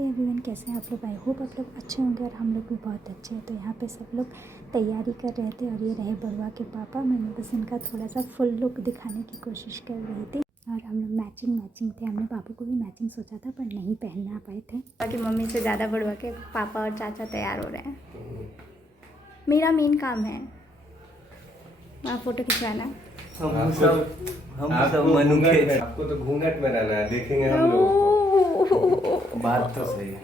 Everyone, कैसे हैं आप लोग? आई होप आप लोग अच्छे होंगे और हम लोग भी बहुत अच्छे हैं। तो यहाँ पे सब लोग तैयारी कर रहे थे और ये रहे बड़ुआ के पापा। मैंने बस इनका थोड़ा सा फुल लुक दिखाने की कोशिश कर रही थी और हम लोग मैचिंग थे। हमने पापा को भी मैचिंग सोचा था पर नहीं पहना पाए थे। बाकी मम्मी से ज़्यादा बड़ुआ के पापा और चाचा तैयार हो रहे हैं। मेरा मेन काम है वहाँ फ़ोटो खिंचवाना। हम सब मनुष्य, आपको तो घूंघट में रहना है, देखेंगे हम लोग। बात तो सही है।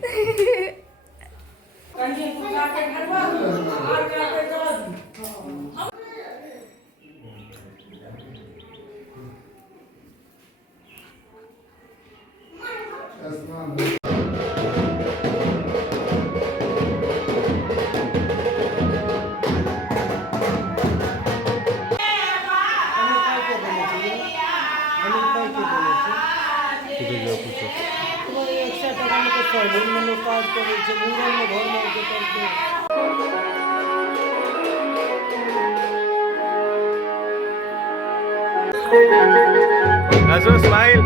स्माइल।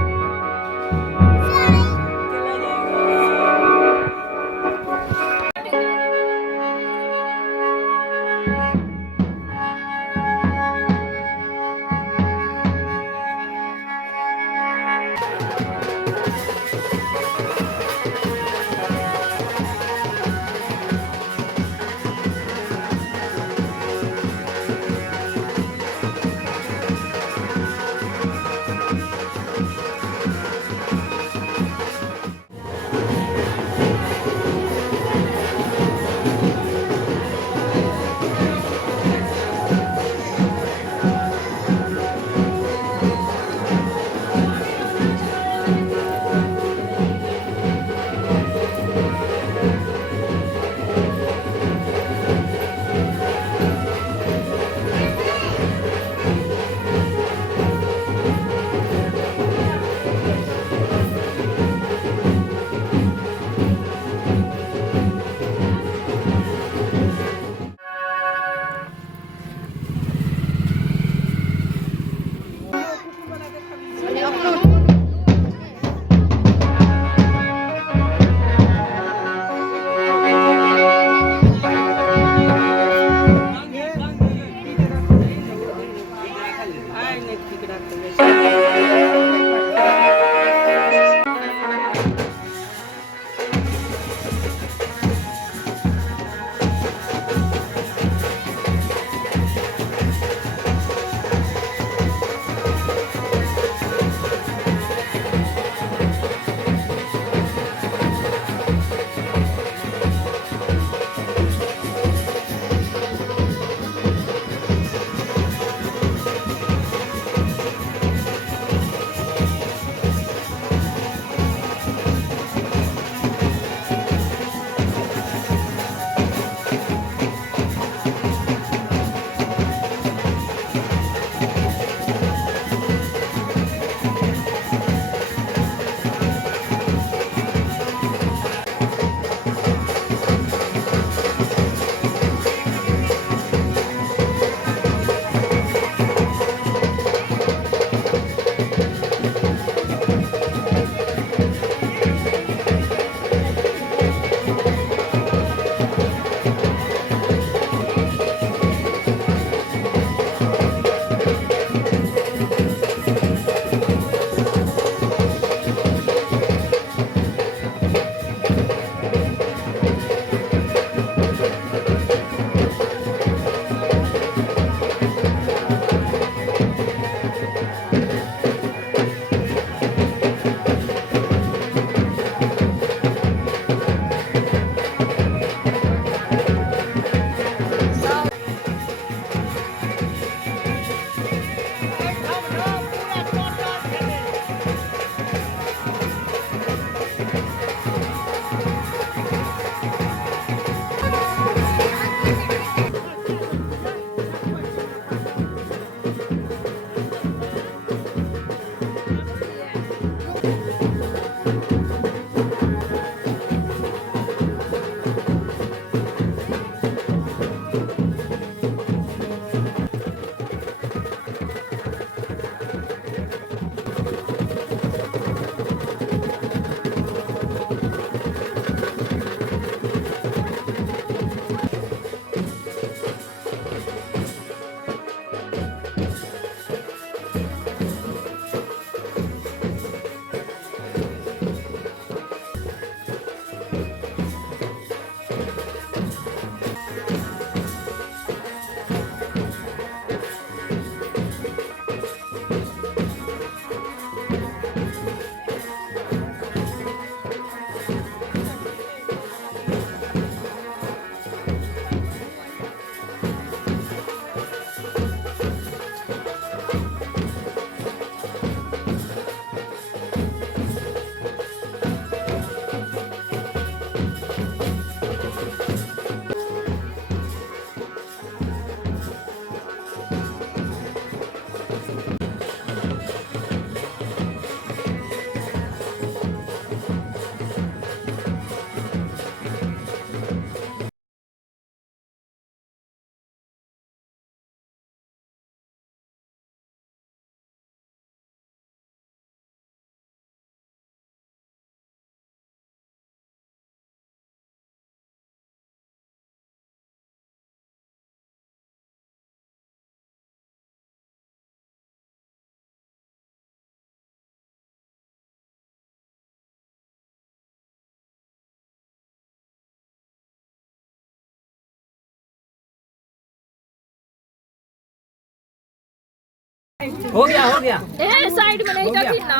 हो गया ए साइड में नहीं करती ना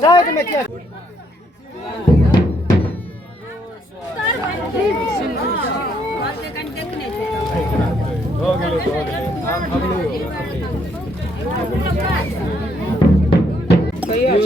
साइड में क्या हो गया ये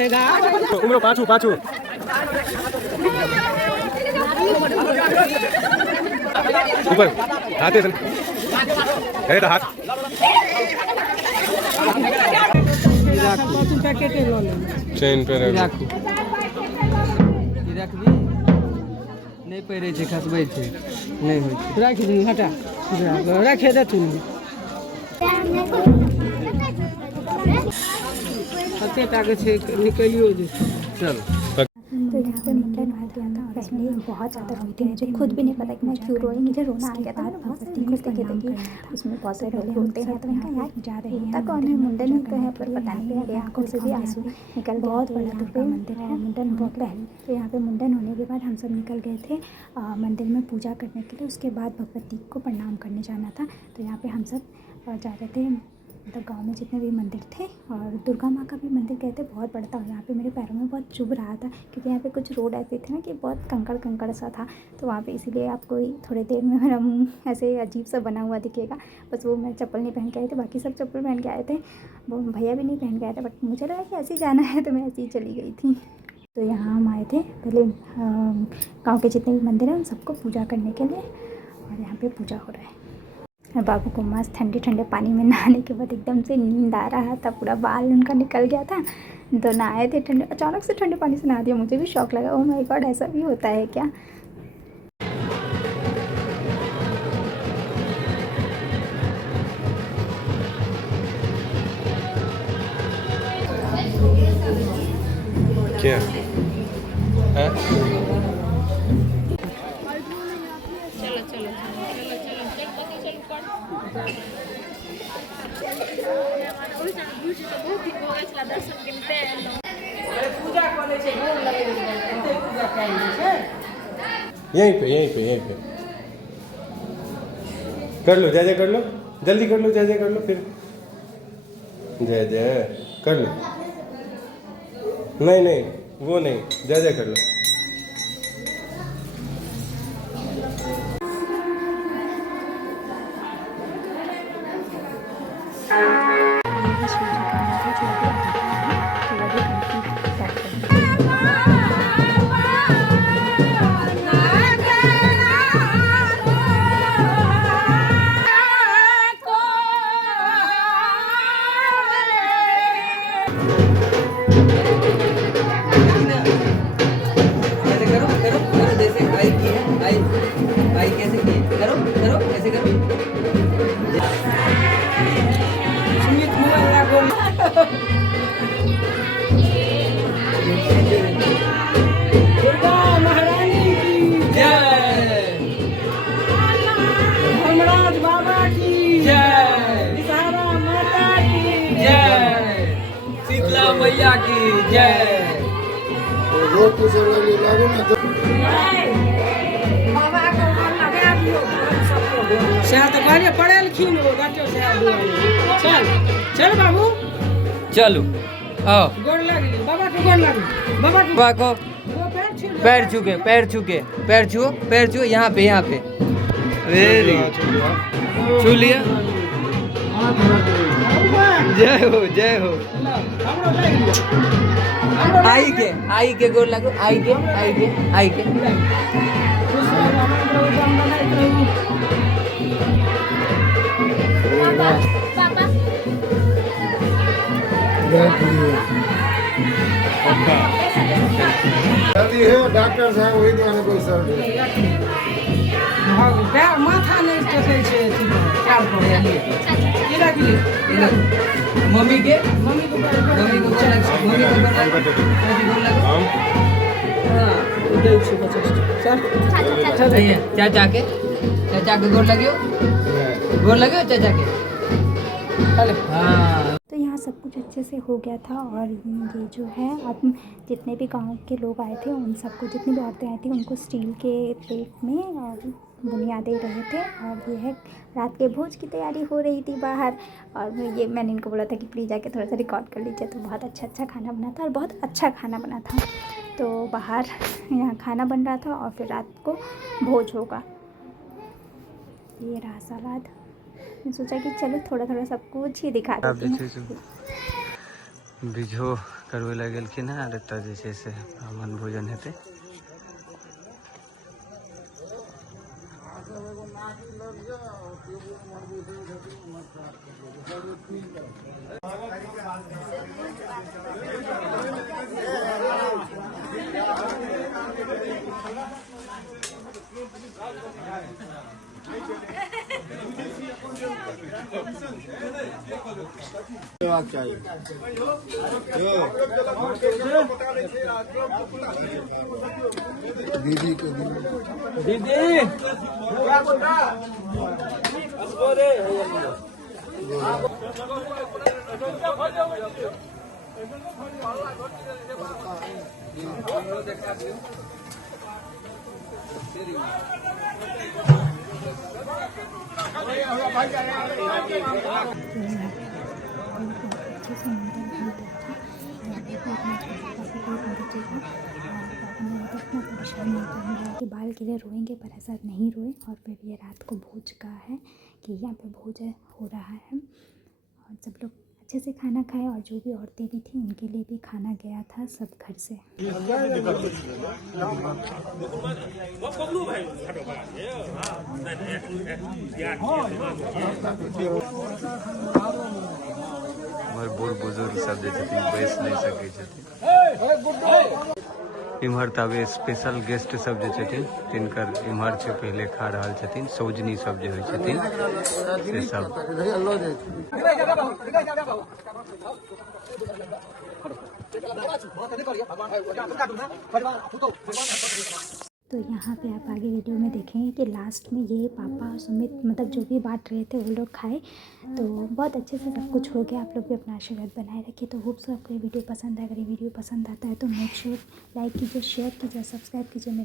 देखो उम्रो पाछू ऊपर हाथ है हाथ चेन पे नहीं पहिरे छै खसबै छै नहीं होय छै राखि दी हटा राखे दे तू कते टाके छै निकलियो जे चल तो यहाँ पे मुंडन हुआ था और इसमें बहुत ज़्यादा रोई थी। मुझे खुद भी नहीं पता कि मैं क्यों रोई, मुझे रोना आ गया था। मैंने बहुत सी खुद देखे थे कि उसमें बहुत सारे लोग रोते हैं, तो मैंने कहा यार जा रहे हैं कौन है, मुंडन होता है पर पता नहीं मेरी आंखों से भी आंसू निकल। बहुत बड़ा दुर्गा मंदिर है, मुंडन बहुत पहले। तो यहाँ पे मुंडन होने के बाद हम सब निकल गए थे मंदिर में पूजा करने के लिए। उसके बाद भगवती को प्रणाम करने जाना था। तो यहाँ पर हम सब जा रहे थे, मतलब गांव में जितने भी मंदिर थे, और दुर्गा माँ का भी मंदिर गए थे, बहुत बड़ा था। और यहाँ पे मेरे पैरों में बहुत चुभ रहा था क्योंकि यहाँ पे कुछ रोड ऐसे थे ना कि बहुत कंकड़ सा था। तो वहाँ पे इसीलिए आपको थोड़ी देर में मेरा मुँह ऐसे अजीब सा बना हुआ दिखेगा। बस वो मैं चप्पल नहीं पहन के आए थे, बाकी सब चप्पल पहन के आए थे। वो भैया भी नहीं पहन के आए थे, बट मुझे लगा कि ऐसे ही जाना है तो मैं ऐसे ही चली गई थी। तो यहाँ हम आए थे पहले गाँव के जितने भी मंदिर हैं उन सबको पूजा करने के लिए, और यहाँ पर पूजा हो रहा है। और बाबू को मस्त ठंडे ठंडे पानी में नहाने के बाद एकदम से नींद आ रहा था, पूरा बाल उनका निकल गया था। तो नहाए थे ठंडे, अचानक से ठंडे पानी से नहा दिया। मुझे भी शौक लगा, ओह माय गॉड ऐसा भी होता है क्या। क्या है? यहीं पे कर लो जय जय कर लो, जल्दी कर लो, जय जय कर लो, फिर जय जय कर लो। नहीं नहीं वो नहीं, जय जय कर लो। दुर्गा महारानी की जय, धर्मराज बाबा की जय, विषहारा माता की जय, शीतला मैया की जय। शहर तो कहलिए पढ़े लिखिन हो डॉक्टर साहब। चल चल बाबू चलो आओ। गोड़ लगी बाबा को, गोड़ लगी बाबा को। बाबा को वो पैर छू लो। पैर छूके, पैर छूके, पैर छुओ, पैर छुओ, यहाँ पे, यहाँ पे। वेरी गुड, छू लिया। जय हो, जय हो। आई के गोड़ लगो, आई के। पापा सर्दी है डॉक्टर साहब वही दुआने कोई सर्दी माथा नहीं टेकै छै कार पर की लागली मम्मी के मम्मी को गोड़ लगो। हां दे छै 50 चल चाचा के गोड़ लगियो, चाचा के। हाँ तो यहाँ सब कुछ अच्छे से हो गया था। और ये जो है अब जितने भी गांव के लोग आए थे उन सबको, जितनी भी औरतें आई थी उनको स्टील के प्लेट में और बुनिया दे रहे थे। और ये है रात के भोज की तैयारी हो रही थी बाहर। और ये मैंने इनको बोला था कि प्लीज़ जाके थोड़ा सा रिकॉर्ड कर लीजिए। तो बहुत अच्छा खाना बना था और बहुत अच्छा खाना बना था। तो बाहर यहाँ खाना बन रहा था और फिर रात को भोज होगा। ये रहा सलाद। मैं सोचा कि चलो थोड़ा सब कुछ ही दिखा देती हूँ। बीझो करवे लग गेलखिन हँ एतऽ जे छै से ब्राह्मण भोजन हेतै। चाहिए दीदी को दीदी अच्छे से मंदिर भी देखा। इतना परेशान नहीं करना कि बाल गिरे रोएंगे, पर ऐसा नहीं रोए। और फिर ये रात को भोज का है कि यहाँ पे भोज हो रहा है और सब लोग अच्छे से खाना खाए। और जो भी औरतें भी थी उनके लिए भी खाना गया था सब घर से। हमर बूढ़ बुजुर्ग सब जे छथिन बैस नहीं सकै छथिन। इम्हर तब स्पेशल गेस्ट सब जे छथिन तिनकर इम्हर छै पहले खा रहल छथिन। सौजनी सब जे होइ छथिन से सब। तो यहाँ पे आप आगे वीडियो में देखेंगे कि लास्ट में ये पापा और सुमित मतलब जो भी बांट रहे थे वो लोग खाए। तो बहुत अच्छे से सब कुछ हो गया। आप लोग भी अपना आशीर्वाद बनाए रखिए। तो होप सो आपको ये वीडियो पसंद आए। अगर ये वीडियो पसंद आता है तो मेक श्योर लाइक कीजिए, शेयर कीजिए, सब्सक्राइब कीजिए।